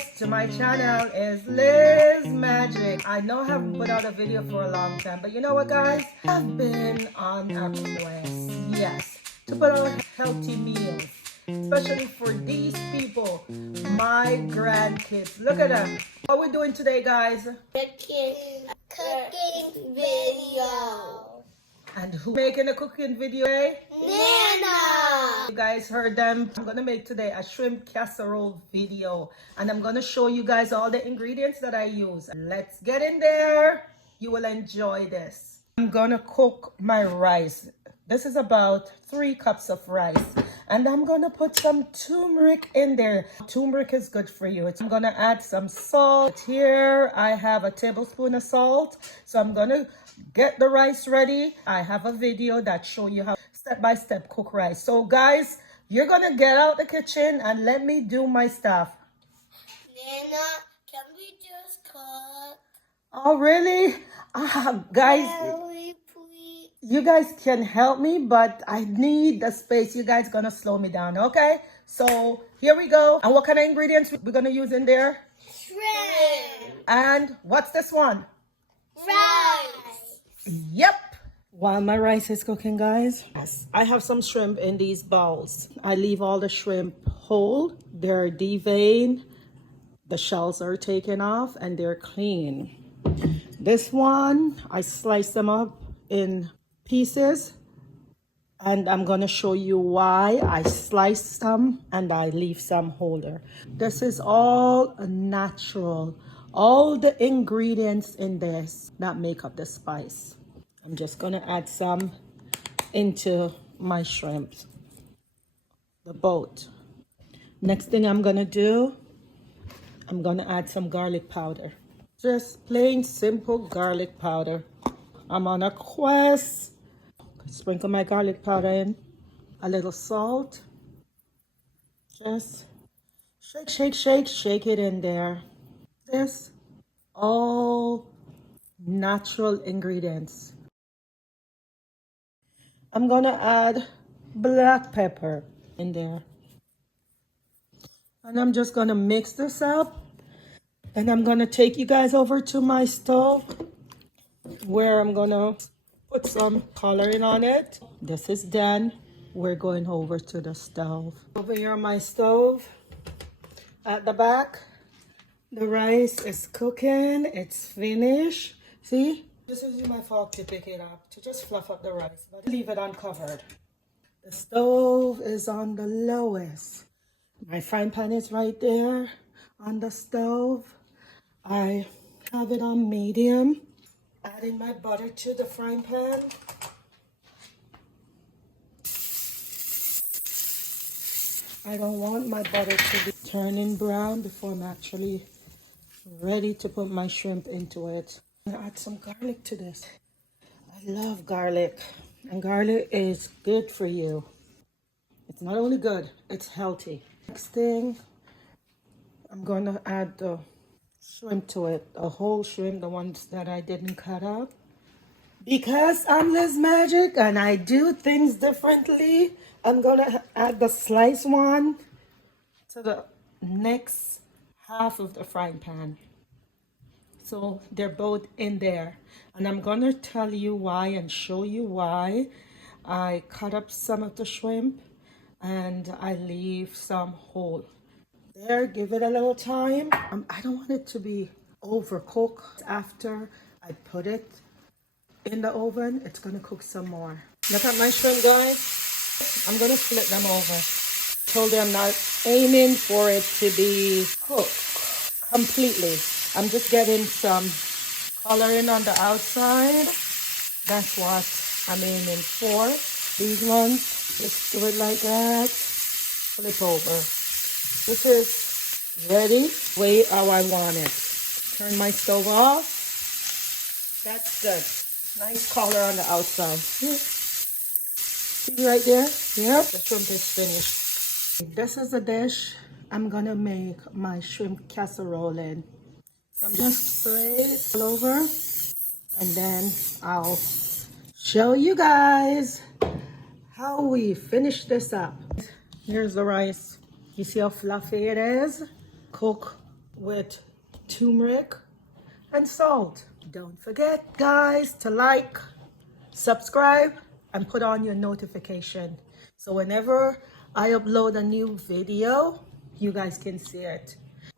guys to my channel. Is Liz Magic. I know I haven't put out a video for a long time, but you know what, guys, I've been on a quest, yes, to put out healthy meals, especially for these people, my grandkids. Look at them. What we're doing today, guys? Cooking video. And who making a cooking video? Nana. You guys heard them. I'm gonna make today a shrimp casserole video, and I'm gonna show you guys all the ingredients that I use. Let's get in there. You will enjoy this. I'm gonna cook my rice. This is about 3 cups of rice, and I'm gonna put some turmeric in there. Turmeric is good for you. I'm gonna add some salt. Here I have a tablespoon of salt, so I'm gonna get the rice ready. I have a video that show you how step-by-step cook rice. So guys, you're gonna get out the kitchen and let me do my stuff. Nana, can we just cook? Oh really? Guys, Please. you guys can help me, but I need the space. You guys gonna slow me down, okay? So here we go. And what kind of ingredients we're gonna use in there? Shrimp. And what's this one? Rice. Yep. While my rice is cooking, guys, yes, I have some shrimp in these bowls. I leave all the shrimp whole. They're deveined. The shells are taken off and they're clean. This one, I slice them up in pieces, and I'm gonna show you why I slice some and I leave some whole. This is all natural. All the ingredients in this that make up the spice. I'm just gonna add some into my shrimps, the boat. Next thing I'm gonna do, I'm gonna add some garlic powder. Just plain simple garlic powder. I'm on a quest. Sprinkle my garlic powder in, a little salt. Just shake it in there. This all natural ingredients. I'm gonna add black pepper in there, and I'm just gonna mix this up, and I'm gonna take you guys over to my stove where I'm gonna put some coloring on it. This is done. We're going over to the stove. Over here on my stove at the back, the rice is cooking. It's finished. See? Just using my fork to pick it up, to just fluff up the rice, but leave it uncovered. The stove is on the lowest. My frying pan is right there on the stove. I have it on medium. Adding my butter to the frying pan. I don't want my butter to be turning brown before I'm actually ready to put my shrimp into it. I'm gonna add some garlic to this. I love garlic, and garlic is good for you. It's not only good, it's healthy. Next thing, I'm gonna add the shrimp to it, a whole shrimp, the ones that I didn't cut up. Because I'm Liz Magic and I do things differently, I'm gonna add the sliced one to the next half of the frying pan. So they're both in there, and I'm gonna tell you why and show you why I cut up some of the shrimp and I leave some whole. There, give it a little time. I don't want it to be overcooked. After I put it in the oven, it's gonna cook some more. Look at my shrimp, guys. I'm gonna flip them over. Told you I'm not aiming for it to be cooked completely. I'm just getting some coloring on the outside. That's what I'm aiming for. These ones, just do it like that. Flip over. This is ready, way how I want it. Turn my stove off. That's good. Nice color on the outside. See right there? Yep, the shrimp is finished. This is the dish I'm gonna make my shrimp casserole in. I'm just spray it all over, and then I'll show you guys how we finish this up. Here's the rice. You see how fluffy it is? Cook with turmeric and salt. Don't forget, guys, to like, subscribe, and put on your notification. So whenever I upload a new video, you guys can see it.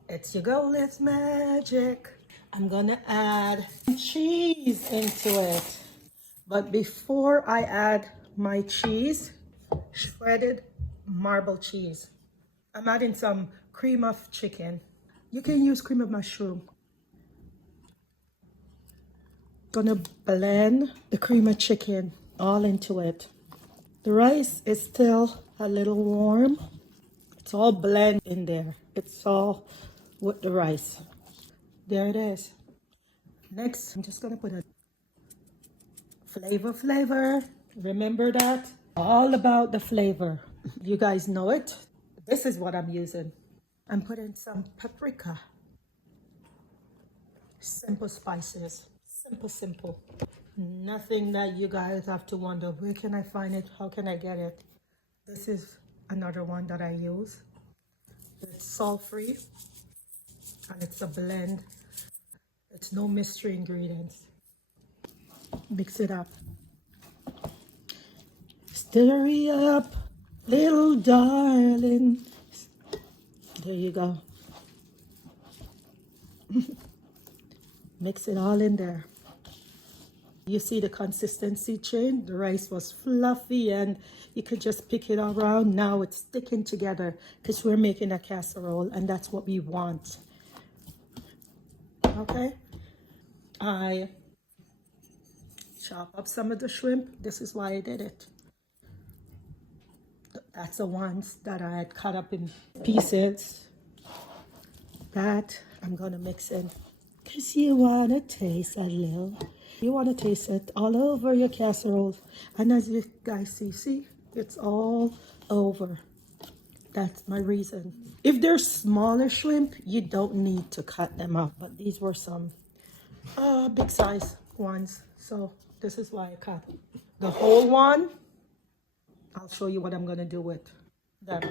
It's your goal, it's magic. I'm gonna add cheese into it. But before I add my cheese, shredded marble cheese, I'm adding some cream of chicken. You can use cream of mushroom. Gonna blend the cream of chicken all into it. The rice is still a little warm. It's all blend in there. It's all with the rice. There it is. Next, I'm just gonna put a flavor. Remember that? All about the flavor. You guys know it. This is what I'm using. I'm putting some paprika. Simple spices. Simple. Nothing that you guys have to wonder, where can I find it? How can I get it? This is another one that I use. It's salt-free and it's a blend. It's no mystery ingredients. Mix it up. Stir it up, little darling. There you go. Mix it all in there. You see the consistency change? The rice was fluffy and you could just pick it around. Now it's sticking together because we're making a casserole and that's what we want. Okay? I chop up some of the shrimp. This is why I did it. That's the ones that I had cut up in pieces. That I'm gonna mix in. Because you wanna taste a little. You wanna taste it all over your casserole. And as you guys see, it's all over. That's my reason. If they're smaller shrimp, you don't need to cut them up. But these were some big size ones. So this is why I cut. The whole one, I'll show you what I'm gonna do with them.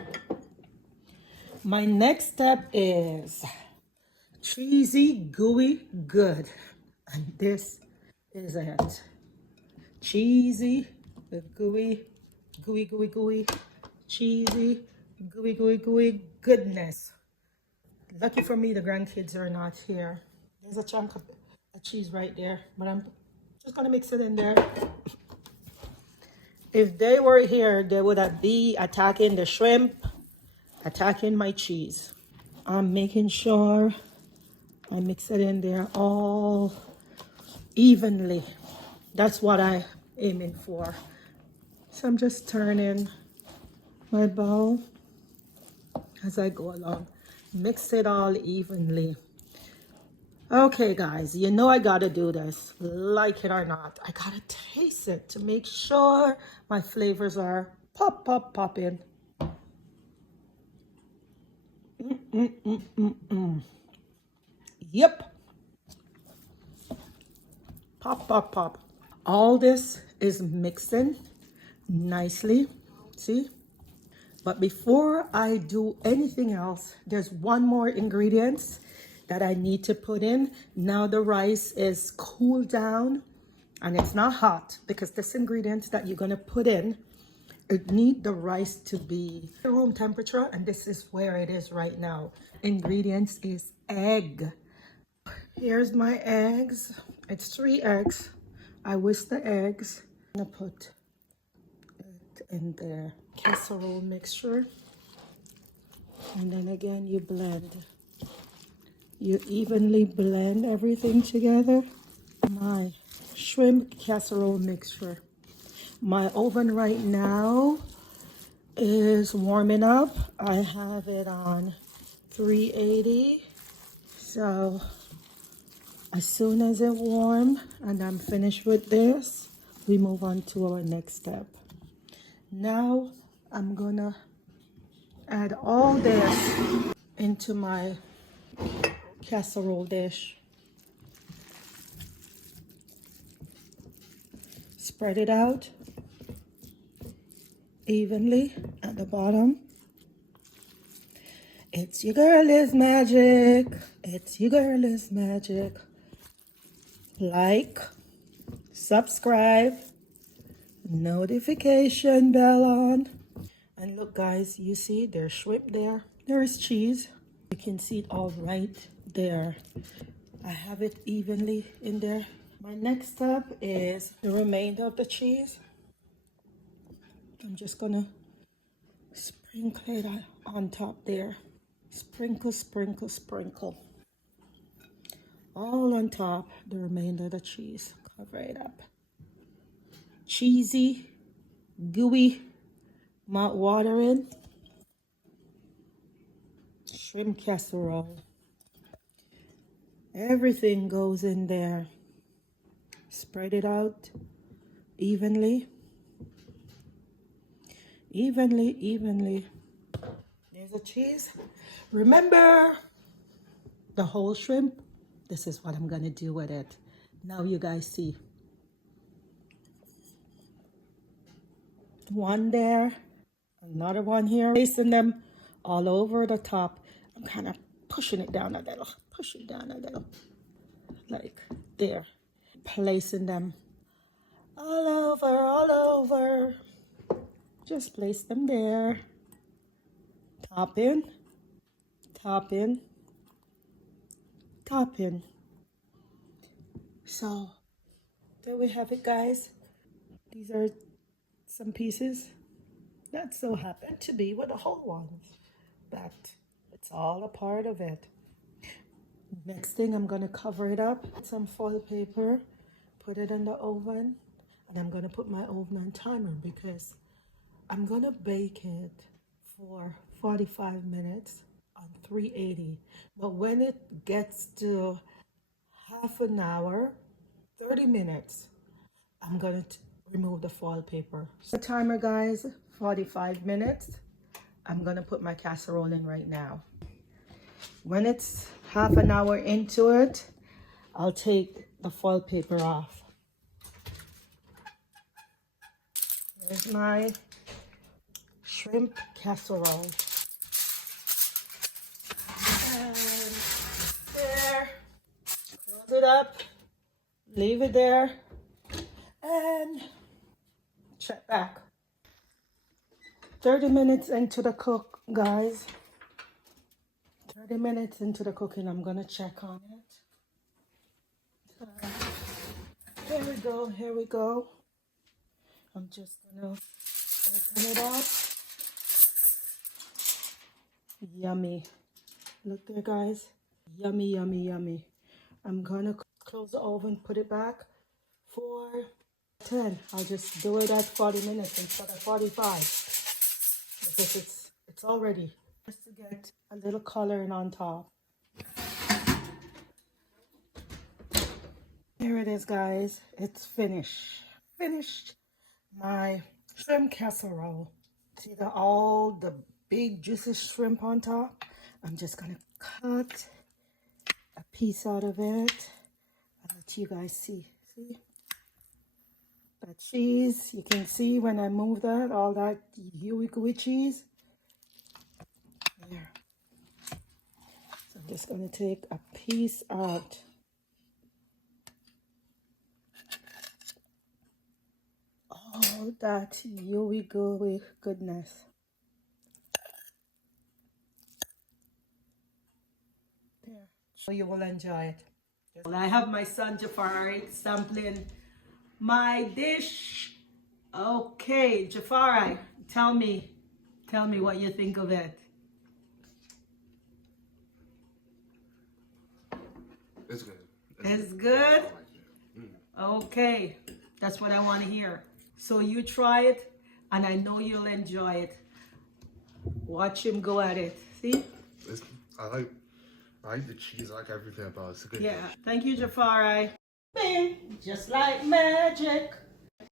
My next step is cheesy, gooey, good. And this is it. Cheesy, gooey, cheesy, gooey, goodness. Lucky for me, the grandkids are not here. There's a chunk of cheese right there, but I'm just gonna mix it in there. If they were here, they would be attacking the shrimp, attacking my cheese. I'm making sure I mix it in there all evenly. That's what I'm aiming for. So I'm just turning my bowl as I go along. Mix it all evenly. Okay, guys, you know I gotta do this, like it or not. I gotta taste it to make sure my flavors are popping. Yep. Pop. All this is mixing nicely, see? But before I do anything else, there's one more ingredient that I need to put in. Now the rice is cooled down and it's not hot because this ingredient that you're gonna put in, it need the rice to be room temperature, and this is where it is right now. Ingredients is egg. Here's my eggs. It's 3 eggs. I whisk the eggs. I'm gonna put it in the casserole mixture. And then again, you blend. You evenly blend everything together. My shrimp casserole mixture. My oven right now is warming up. I have it on 380. So as soon as it warm and I'm finished with this, we move on to our next step. Now I'm gonna add all this into my casserole dish. Spread it out evenly at the bottom. It's your girl is magic. It's your girl is magic. Like, subscribe, notification bell on. And look guys, you see there's shrimp there. There is cheese. You can see it all right there. I have it evenly in there. My next step is the remainder of the cheese. I'm just gonna sprinkle it on top there. Sprinkle, sprinkle, sprinkle. All on top, the remainder of the cheese. Cover it up. Cheesy, gooey, mouth watering shrimp casserole. Everything goes in there. Spread it out evenly. Evenly, evenly. There's a cheese. Remember the whole shrimp? This is what I'm gonna do with it. Now you guys see. One there, another one here. Placing them all over the top. I'm kind of pushing it down a little. Push it down a little. Like there. Placing them all over, all over. Just place them there. Top in, top in, top in. So there we have it, guys. These are some pieces that so happen to be with the whole ones, but it's all a part of it. Next thing, I'm going to cover it up with some foil paper, put it in the oven, and I'm going to put my oven on timer because I'm going to bake it for 45 minutes on 380. But when it gets to half an hour, 30 minutes, I'm going to remove the foil paper. So the timer, guys, 45 minutes. I'm going to put my casserole in right now. When it's half an hour into it, I'll take the foil paper off. Here's my shrimp casserole. And there, close it up, leave it there, and check back. 30 minutes into the cook, guys. 30 minutes into the cooking, I'm gonna check on it. Here we go, here we go. I'm just gonna open it up. Yummy. Look there, guys. Yummy, yummy, yummy. I'm gonna close the oven, put it back for 10. I'll just do it at 40 minutes instead of 45 because it's all ready. Just to get a little coloring on top. Here it is, guys. It's finished. Finished my shrimp casserole. See all the big juicy shrimp on top? I'm just gonna cut a piece out of it and let you guys see. See? That cheese, you can see when I move that, all that gooey cheese. There. So I'm just gonna take a piece out. All that gooey goodness. There. So you will enjoy it. Well, I have my son Jafari sampling my dish. Okay, Jafari, tell me what you think of it. It's good. It's good? Okay, that's what I want to hear. So you try it, and I know you'll enjoy it. Watch him go at it. See? I like the cheese. I like everything about it. It's a good Yeah. dish. Thank you, Jafari. Bing, just like magic.